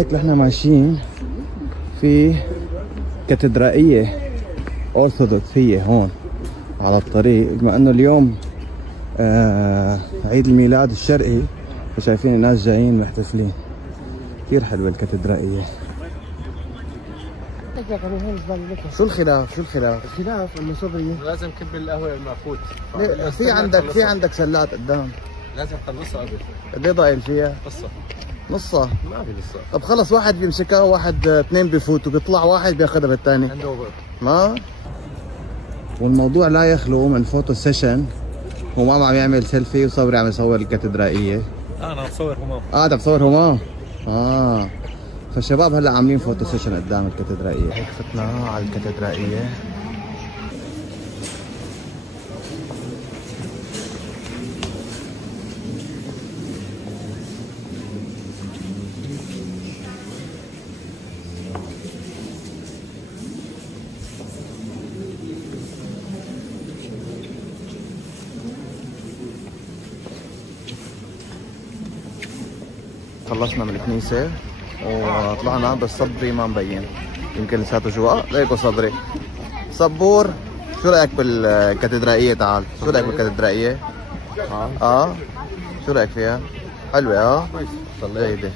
احنا ماشيين في كاتدرائية أرثوذكسية هون على الطريق، بما انه اليوم عيد الميلاد الشرقي، فشايفين الناس جايين محتفلين. كثير حلوة الكاتدرائية. شو الخلاف؟ الخلاف انه صبري لازم كب القهوة المفوت. في عندك سلات قدام، لازم تخلصها قبل. قد ايه ضايل فيها؟ نصها؟ ما في نصها. طب خلص، واحد بيمسكها وواحد اثنين بيفوتوا، بيطلع واحد بياخذها بالثاني. عنده وقت. ما والموضوع لا يخلو من فوتو سيشن. همام عم يعمل سيلفي وصبري عم يصور الكاتدرائية. انا عم بصور همام. انت عم تصور همام؟ فالشباب هلا عاملين فوتو سيشن قدام الكاتدرائية. هيك فتنا على الكاتدرائية. خلصنا من الكنيسة وطلعنا، بس صبري ما مبين، يمكن لساته جوا. ليكو صبري. صبور، شو رأيك بالكاتدرائية؟ تعال، شو رأيك بالكاتدرائية؟ شو رأيك فيها؟ حلوة؟ جيدة.